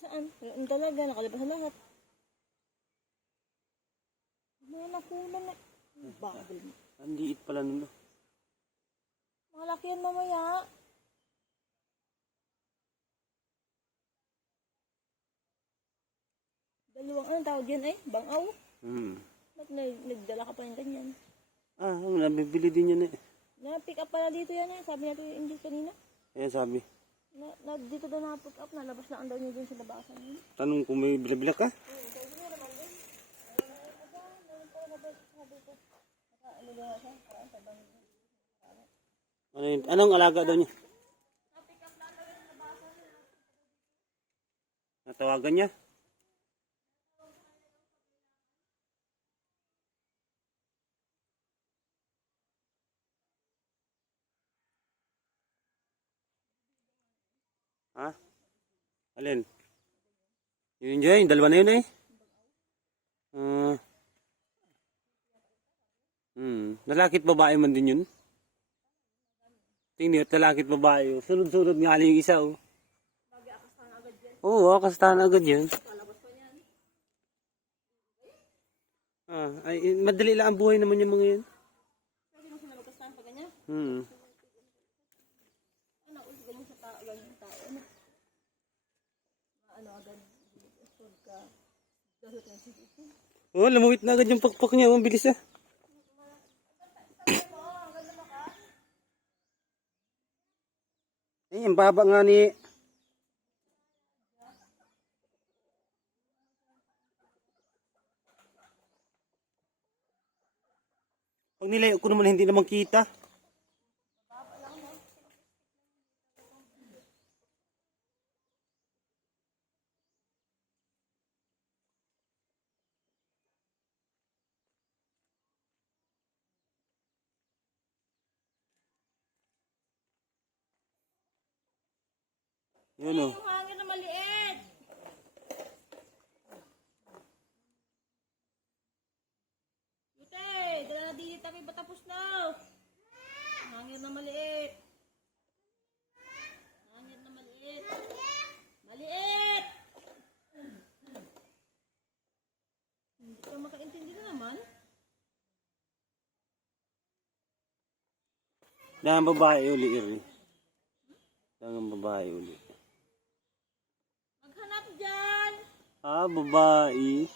Saan? Ang dalaga, nakalabas na lahat. May nakunan na. Bagal mo. Ang liit pala nun. Malaki yan mamaya. Dalawang anong tawag yan eh? Bangaw? Ba't nagdala ka pa ng ganyan? Nabibili din yan eh. Na-pick up pala dito yan eh. Sabi natin yung English kanina. Ayan sabi. Dito daw na-pick up. Nalabas na ang daw niya dun sa labasan yun. Tanong kung may bila-bila ka? Oo, sabi niya naman din. Ano yun? Anong alaga daw niya? Na-pick up lang daw yung labasan yun. Natawagan niya? Ha? Alin? Yun dyan, yung dalawa na yun eh. Lalakit babae man din yun. Tingnan, lalakit babae. Sunod-sunod nga yung isa oh. Oo, akastahan agad yan. Ay, madali lang ang buhay naman yung mga yan. Sabi mo siya nalagpastahan pa ganyan? Ano, ganyan sa tao, ganyan tao. Ano agad, sud ka. Dahil ka sige. Oh, lamawit na agad yung pakpak niya. Ang bilis ah. Eh, ang baba nga ni... Pag nilayo ko naman hindi naman kita. Yun oh. Yung hangin na maliit. Yute, dala na dito kami patapos na. Hangin na maliit. Hangin na maliit. Maliit! Hindi ka makaintindi na naman. Dahan babae uli iri. Dahan babae uli. Maghanap dyan! Babae.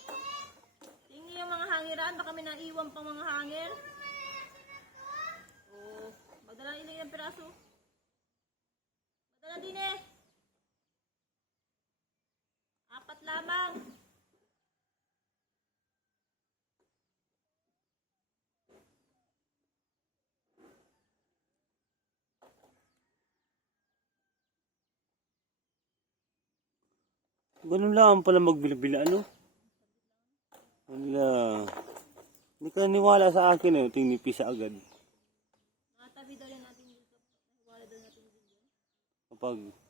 Tingnan yung mga hangiran. Baka may naiwan pang mga hangir. Oh, magdala ilang yung piraso. Magdala din eh. 4 lamang. Ganun lang pala magbila-bila ano? Wala. Hindi ka niwala sa akin eh. Tingin pisa agad. Nakatabi daw rin natin dito. Wala daw natin dito. Kapag...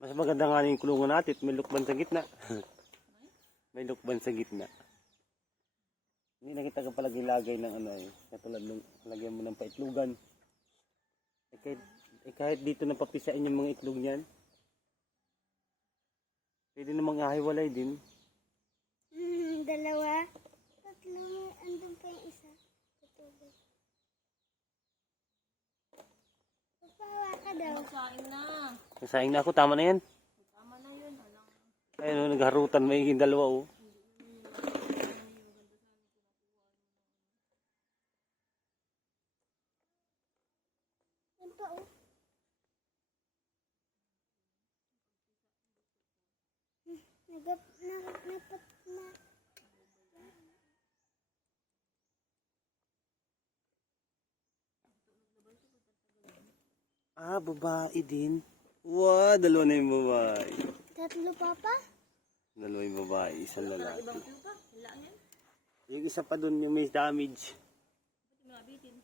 Mas maganda nga yung kulungan natin. May lukban sa gitna. May lukban sa gitna. Hindi na kita kapalagay-lagay ng ano eh. Katulad ng lagyan mo ng paitlugan. Kahit dito na papisain yung mga itlog niyan. Pwede namang ahiwalay din. 2, 3, andun pa yung isa. Tutubig. Papawa ka daw. Magsaing na. Nasayang na ako. Tama na yan. Tama na yun. Alang. Ayun o, nagharutan. May higing dalawa o. Yan pa oh. Napat na. Ah, babae din. Wow, dalawa na yung babae. Tatlo, Papa? Dalawa yung babae, isang lalaki. Ibang pupa. Wala yan. Yung isa pa dun yung may damage.